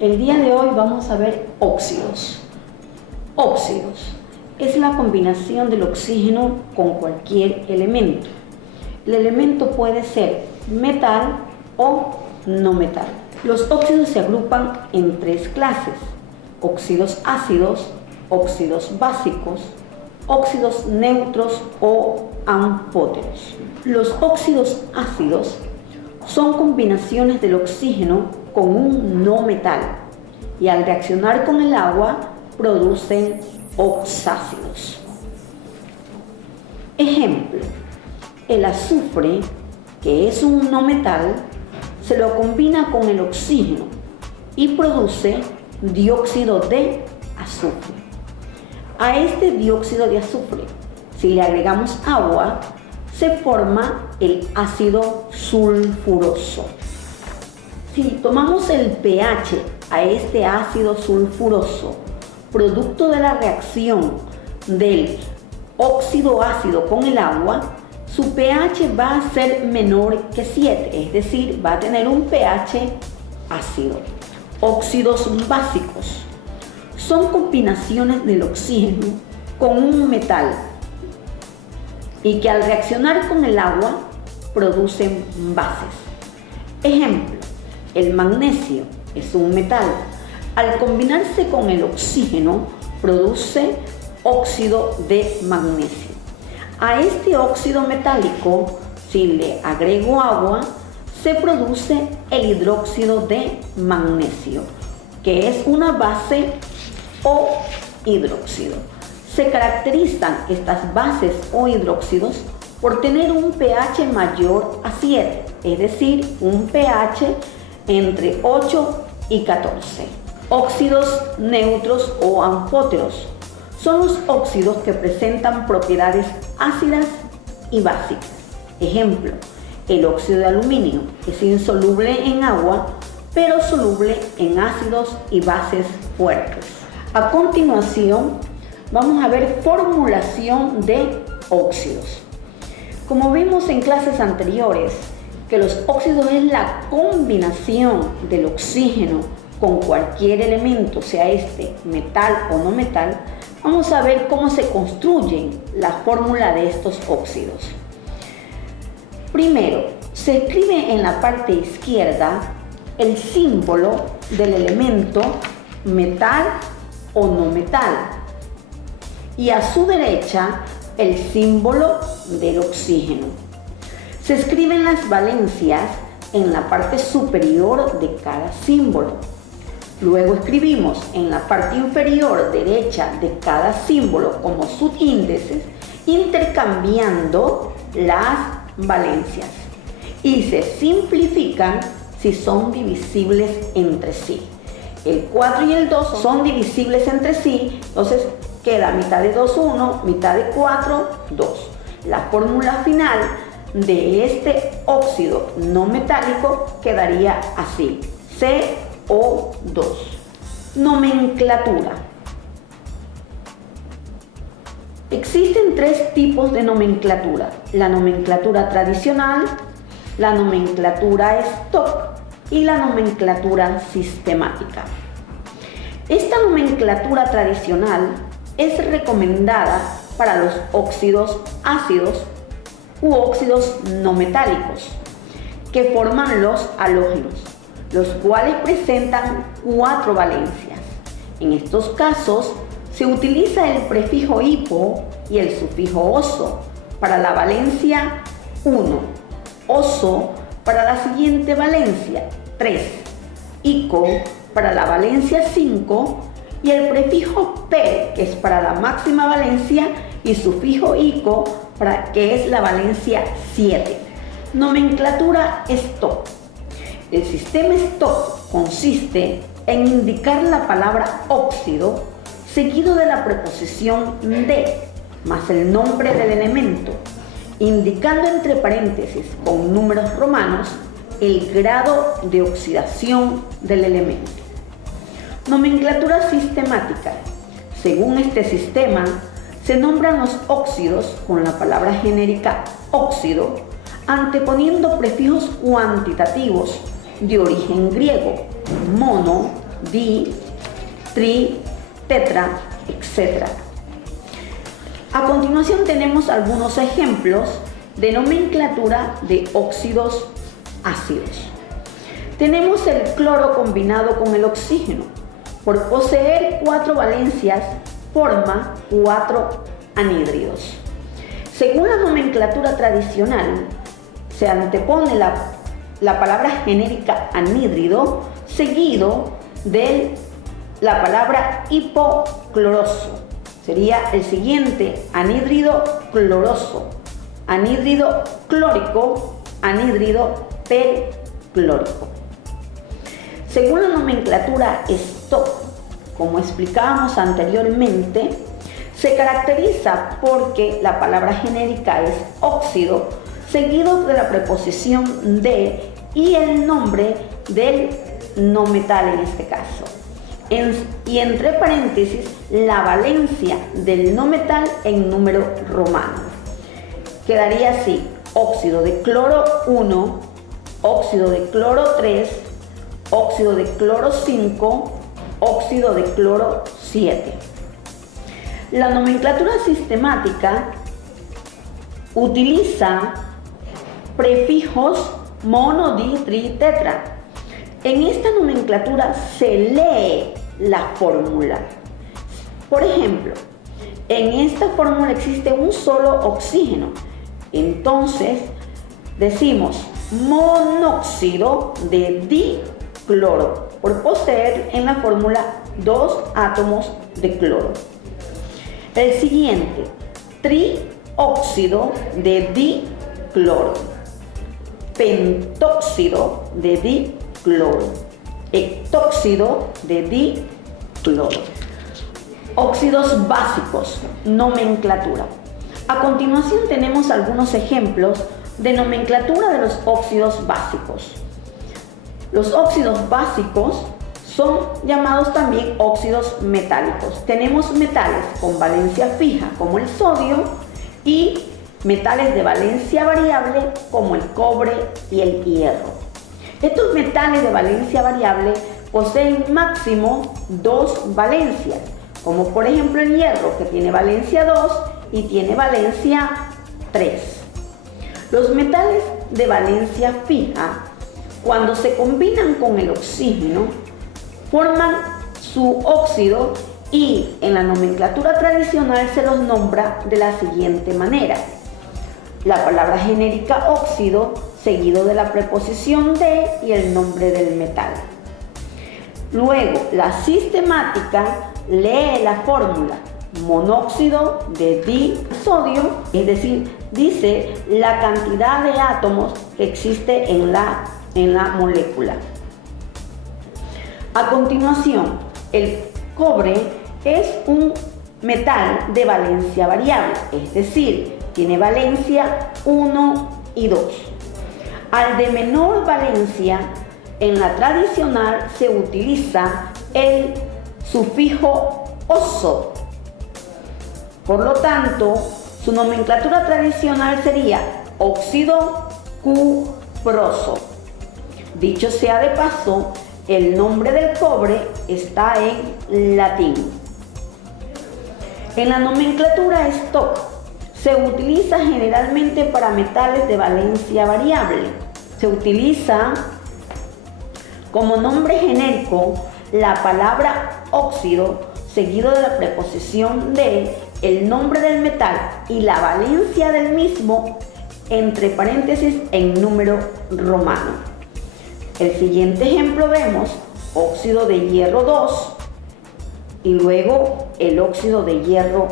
El día de hoy vamos a ver óxidos. Óxidos es la combinación del oxígeno con cualquier elemento. El elemento puede ser metal o no metal. Los óxidos se agrupan en tres clases: óxidos ácidos, óxidos básicos, óxidos neutros o anfóteros. Los óxidos ácidos son combinaciones del oxígeno con un no metal y al reaccionar con el agua producen oxácidos. Ejemplo: el azufre, que es un no metal, se lo combina con el oxígeno y produce dióxido de azufre. A este dióxido de azufre, si le agregamos agua, se forma el ácido sulfuroso. Si tomamos el pH a este ácido sulfuroso, producto de la reacción del óxido ácido con el agua, su pH va a ser menor que 7, es decir, va a tener un pH ácido. Óxidos básicos son combinaciones del oxígeno con un metal y que al reaccionar con el agua producen bases. Ejemplo: el magnesio es un metal. Al combinarse con el oxígeno produce óxido de magnesio. A este óxido metálico, si le agrego agua, se produce el hidróxido de magnesio, que es una base o hidróxido. Se caracterizan estas bases o hidróxidos por tener un pH mayor a 7, es decir, un pH entre 8 y 14. Óxidos neutros o anfóteros son los óxidos que presentan propiedades ácidas y básicas. Ejemplo: el óxido de aluminio es insoluble en agua, pero soluble en ácidos y bases fuertes. A continuación, vamos a ver formulación de óxidos. Como vimos en clases anteriores, que los óxidos es la combinación del oxígeno con cualquier elemento, sea este metal o no metal, vamos a ver cómo se construye la fórmula de estos óxidos. Primero, se escribe en la parte izquierda el símbolo del elemento metal o no metal y a su derecha el símbolo del oxígeno. Se escriben las valencias en la parte superior de cada símbolo. Luego escribimos en la parte inferior derecha de cada símbolo como subíndices, intercambiando las valencias, y se simplifican si son divisibles entre sí. El 4 y el 2 son divisibles entre sí, entonces queda mitad de 2, 1, mitad de 4, 2. La fórmula final de este óxido no metálico quedaría así: CO2. Nomenclatura. Existen tres tipos de nomenclatura: la nomenclatura tradicional, la nomenclatura stock y la nomenclatura sistemática. Esta nomenclatura tradicional es recomendada para los óxidos ácidos u óxidos no metálicos que forman los halógenos, los cuales presentan 4 valencias. En estos casos se utiliza el prefijo hipo y el sufijo oso para la valencia 1, oso para la siguiente valencia 3, ico para la valencia 5 y el prefijo P, que es para la máxima valencia, y sufijo ico para que es la valencia 7. Nomenclatura stock. El sistema stock consiste en indicar la palabra óxido seguido de la preposición de más el nombre del elemento, indicando entre paréntesis con números romanos el grado de oxidación del elemento. Nomenclatura sistemática. Según este sistema, se nombran los óxidos con la palabra genérica óxido, anteponiendo prefijos cuantitativos de origen griego: mono, di, tri, tetra, etc. A continuación tenemos algunos ejemplos de nomenclatura de óxidos ácidos. Tenemos el cloro combinado con el oxígeno. Por poseer 4 valencias, forma 4 anhídridos. Según la nomenclatura tradicional, se antepone la palabra genérica anhídrido seguido de la palabra hipocloroso. Sería el siguiente: anhídrido cloroso, anhídrido clórico, anhídrido perclórico. Según la nomenclatura Stock, como explicábamos anteriormente, se caracteriza porque la palabra genérica es óxido, seguido de la preposición de y el nombre del no metal en este caso. Y entre paréntesis, la valencia del no metal en número romano. Quedaría así: óxido de cloro 1, óxido de cloro 3, óxido de cloro 5, óxido de cloro 7. La nomenclatura sistemática utiliza prefijos mono, di, tri, tetra. En esta nomenclatura se lee la fórmula. Por ejemplo, en esta fórmula existe un solo oxígeno. Entonces decimos monóxido de dicloro, por poseer en la fórmula 2 átomos de cloro. El siguiente, trióxido de dicloro, pentóxido de dicloro, hectóxido de dicloro. Óxidos básicos, nomenclatura. A continuación tenemos algunos ejemplos de nomenclatura de los óxidos básicos. Los óxidos básicos son llamados también óxidos metálicos. Tenemos metales con valencia fija como el sodio y metales de valencia variable como el cobre y el hierro. Estos metales de valencia variable poseen máximo 2 valencias, como por ejemplo el hierro, que tiene valencia 2 y tiene valencia 3. Los metales de valencia fija, cuando se combinan con el oxígeno, forman su óxido y en la nomenclatura tradicional se los nombra de la siguiente manera: la palabra genérica óxido, seguido de la preposición de y el nombre del metal. Luego, la sistemática lee la fórmula monóxido de disodio, es decir, dice la cantidad de átomos que existe en la molécula. A continuación, el cobre es un metal de valencia variable, es decir, tiene valencia 1 y 2. Al de menor valencia, en la tradicional se utiliza el sufijo oso. Por lo tanto, su nomenclatura tradicional sería óxido cuproso. Dicho sea de paso, el nombre del cobre está en latín. En la nomenclatura Stock se utiliza generalmente para metales de valencia variable. Se utiliza como nombre genérico la palabra óxido, seguido de la preposición de, el nombre del metal y la valencia del mismo, entre paréntesis en número romano. El siguiente ejemplo vemos óxido de hierro 2 y luego el óxido de hierro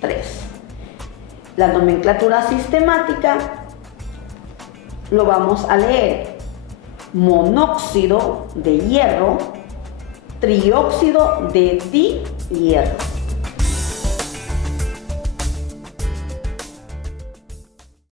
3. La nomenclatura sistemática lo vamos a leer: monóxido de hierro, trióxido de dihierro.